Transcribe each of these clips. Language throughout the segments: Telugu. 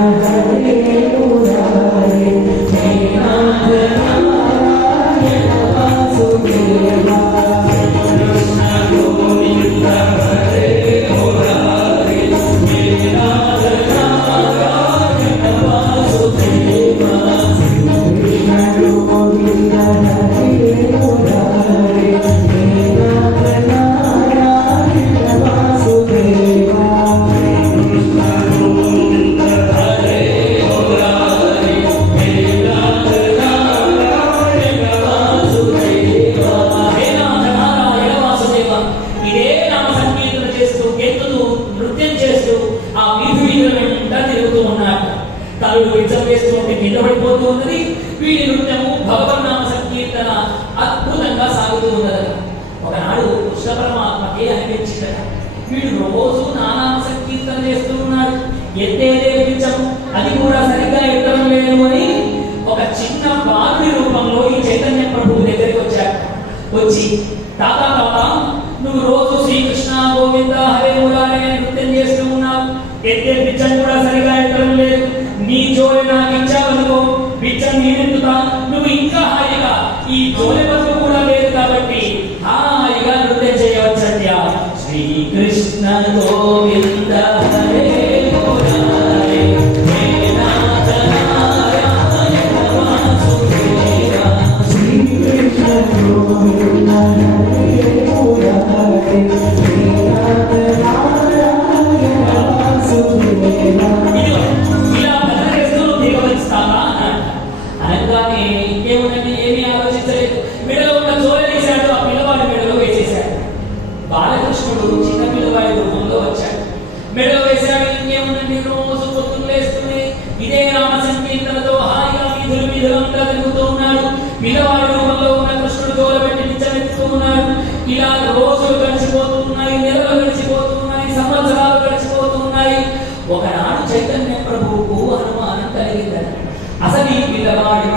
Amen. తలుడు విజం వేస్తుంటే కింద పడిపోతూ ఉన్నది. వీడి నృత్యము భగవన్ నామ సంకీర్తన అద్భుతంగా సాగుతూ ఉన్నదట. ఒకనాడు కృష్ణ పరమాత్మకే అనిపించిందట. వీడు రోజు నానామ సంకీర్తన చేస్తూ ఉన్నాడు. ఎత్తేదే విజం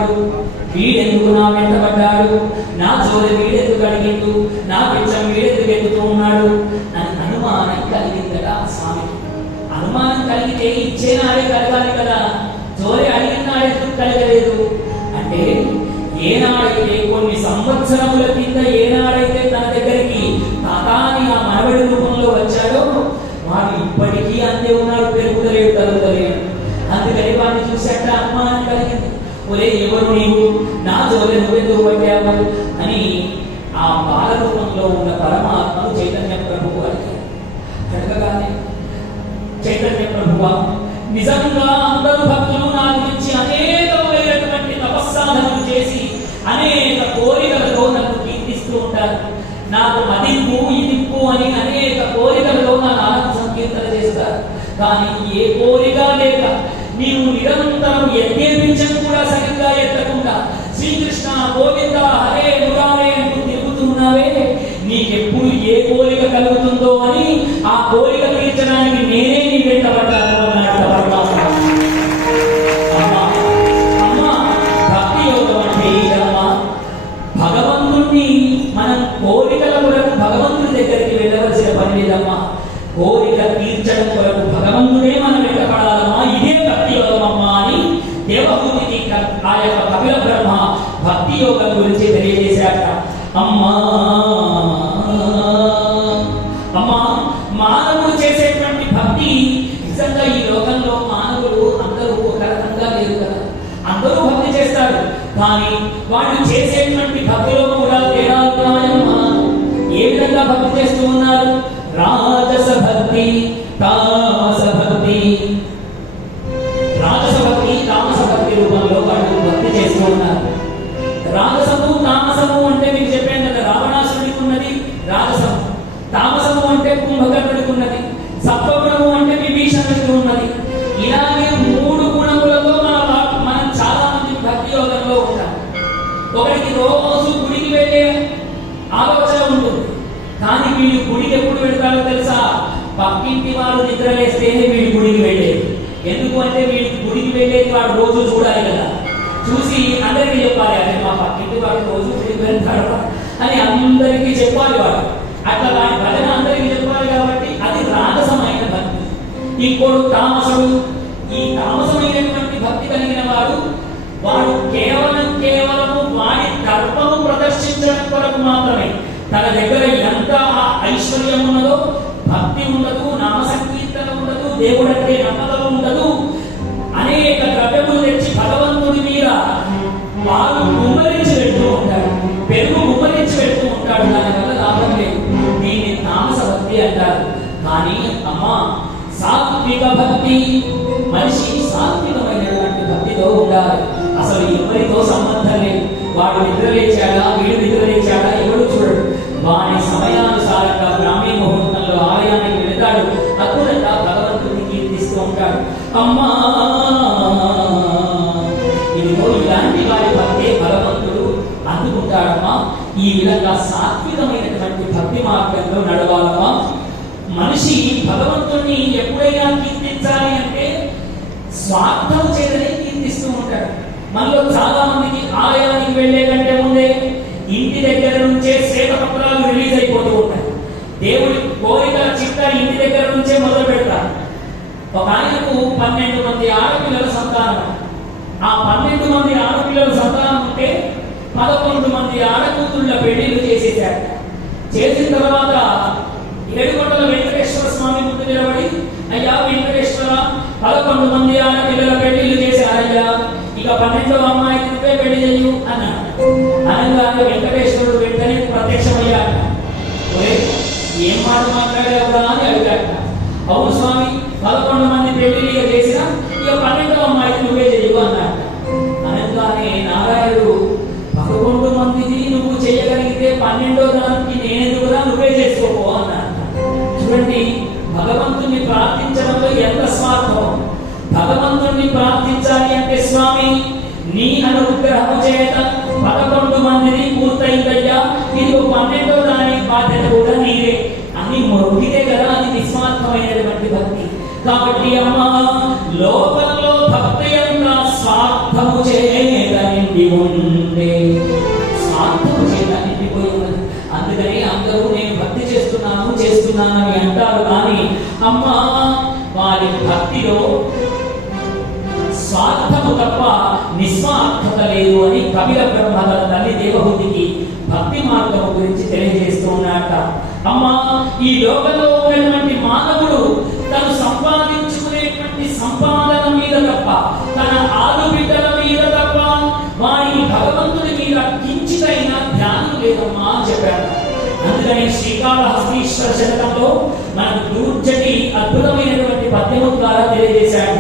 పిల్లవాడు వీడెందుకు నా వెంట పడ్డాడు నా జోలి వీడెందుకు అడిగిండు? నా పిచ్చం వీడెందుకు ఎత్తుతూ ఉన్నాడు? అని అనుమానం కలిగిందట స్వామి. అనుమానం కలిగితే ఇచ్చే నాడే కలగాలి కదా. జోలి అడిగిన నాడెందుకు కలగలేదు? అంటే ఏనాడైతే కొన్ని సంవత్సరముల ఒరే ఎవరు నీవు? నా జోలి నువ్వెందుకు పట్టావు అని ఆ బాల రూపంలో ఉన్న పరమాత్మను చైతన్య ప్రభువు అడిగారు అడగగానే చైతన్య ప్రభువ నిజంగా అందరూ భక్తులు నా గురించి అనేకమైనటువంటి తపస్సాధనలు చేసి అనేక కోరికలతో నన్ను కీర్తిస్తూ ఉంటారు. నాకు మదింపు ఇదింపు అని అనేక కోరికలతో నా నాన్న సంకీర్తన చేస్తారు. కానీ ఏ కోరిక లేక నీవు నిరంతరం ఎన్నే గోవింద హరే మురారే అంటూ తిరుగుతున్నావే నీకెప్పుడు ఏ కోరిక కలుగుతుందో అని ఆ కోరిక యోగం గురించి తెలియజేశాట అమ్మా! అమ్మా! మానవుడు చేసేటువంటి భక్తి నిజంగా ఈ లోకంలో మానవులు అందరూ ఒక రకంగా లేరు కదా. అందరూ భక్తి చేస్తారు. కానీ వాళ్ళు చేసేటువంటి భక్తిలో కూడా తేడా ఏ విధంగా భక్తి చేస్తూ ఉన్నారు? రాజస భక్తి తామస భక్తి. రాజస భక్తి తామస భక్తి రూపంలో వాళ్ళు భక్తి చేస్తూ ఉన్నారు. అంటే కుంభకర్ణుడికి ఉన్నది సత్వగుణము అంటే విభీషణుడికి ఉన్నది. ఇలాగే మూడు గుణములతో మన మనం చాలా మంది భక్తి యోగంలో ఉంటాం ఒకరికి రోజు గుడికి వెళ్ళే ఆలోచన ఉంటుంది. కానీ వీళ్ళు గుడికి ఎప్పుడు వెళ్తారో తెలుసా? పక్కింటి వారు నిద్రలేస్తేనే వీళ్ళు గుడికి వెళ్ళేది. ఎందుకు అంటే వీళ్ళు గుడికి వెళ్ళేది వాడు రోజు చూడాలి కదా. చూసి అందరికీ చెప్పాలి అంటే మా పక్కింటి వాడు రోజు గుడికి వెళ్తాడు అని అందరికీ చెప్పాలి వాడు. అట్లా వాడి భజన ఇంకోడు తామసుడు ఈ తామసమైనటువంటి భక్తి కలిగిన వాడు వాడు కేవలం కేవలము వారి దర్పము ప్రదర్శించడం కొరకు మాత్రమే. తన దగ్గర ఎంత ఆ ఐశ్వర్యం ఉన్నదో భక్తి ఉండదు నామ సంకీర్తన ఉండదు దేవుడంటే నమ్మకం ఉండదు. అనేక ద్రవ్యములు తెచ్చి భగవంతుడి మీద వారు సాత్విక భక్తి మనిషి సాత్వికమైనటువంటి భక్తితో ఉండాలి. అసలు ఎవరితో సంబంధం లేదు. వాడు నిద్రలేచాడా వీడు నిద్రలేచాడా ఎవడు చూడడు. వాని సమయానుసారంగా బ్రాహ్మీ ముహూర్తంలో ఆలయానికి వెళ్తాడు. అద్భుతంగా భగవంతుడిని కీర్తిస్తూ ఉంటాడు. అమ్మా! ఇదిగో ఇలాంటి వారి భక్తే భగవంతుడు అందుకుంటాడమ్మా. ఈ విధంగా సాత్వికమైనటువంటి భక్తి మార్గంలో నడవాలి. మనిషి భగవంతుణ్ణి ఎప్పుడైనా కీర్తించాలి అంటే స్వార్థం చేతనే కీర్తిస్తూ ఉంటాడు. మనలో చాలా మందికి ఆలయానికి వెళ్ళే కంటే ముందే ఇంటి దగ్గర నుంచే శ్వేతపత్రాలు రిలీజ్ అయిపోతూ ఉంటాయి. దేవుడి కోరిక చిట్ట ఇంటి దగ్గర నుంచే మొదలు పెడతారు. ఒక ఆయనకు పన్నెండు మంది ఆడపిల్లల సంతానం. ఆ పన్నెండు మంది ఆడపిల్లల సంతానం ఉంటే పదకొండు మంది ఆడకూతుళ్ళ పెళ్ళిళ్ళు చేసేసారు చేసిన తర్వాత ఏడు గంటల వెంకటేశ్వరుడు వెంటనే ప్రత్యక్షమయ్యాడు ఏం మాట మాట్లాడావురా అని అడిగాడు అవును స్వామి పదకొండు మంది పెళ్ళి చేసిన ఇక పన్నెండవ అమ్మాయి నువ్వే చెయ్యు అన్నాడు అనగానే నారాయణుడు పదకొండు మందిది నువ్వు చేయగలిగితే పన్నెండో దానికి నేనెందుకురా నువ్వే చేసుకోపో అన్నాడు చూడండి భగవంతుని ప్రార్థించడంలో ఎంత స్వార్థం. భగవంతుణ్ణి ప్రార్థించాలి అంటే స్వామి నీ అనుగ్రహం చేత దాని కూడా నీదే అని మొక్కితే కదా అది నిస్వార్థమైనటువంటి భక్తి. కాబట్టి అమ్మా లోకంలో భక్తి అన్న స్వార్థము చేత నిండి ఉండే. స్వార్థము చేత ఉన్నది. అందుకని అందరూ నేను భక్తి చేస్తున్నాను చేస్తున్నాను అని అంటారు కానీ అమ్మా వారి భక్తిలో స్వార్థము తప్ప నిస్వార్థత లేదు అని కపిల బ్రహ్మల తల్లి దేవహూతికి భక్తి మార్గం గురించి తెలియజేస్తున్నట అమ్మా ఈ లోకంలో ఉన్నటువంటి మానవుడు తను సంపాదించుకునేటువంటి సంపాదన మీద తప్ప తన ఆలుబిడ్డల మీద తప్ప వారి భగవంతుని మీద కించితైన ధ్యానం లేదమ్మా అని చెప్పాడు. అందుకని శ్రీకాళహస్తీశ్వర శతకంలో మనకు దూర్జటి అద్భుతమైనటువంటి పద్యము ద్వారా తెలియజేశాడు.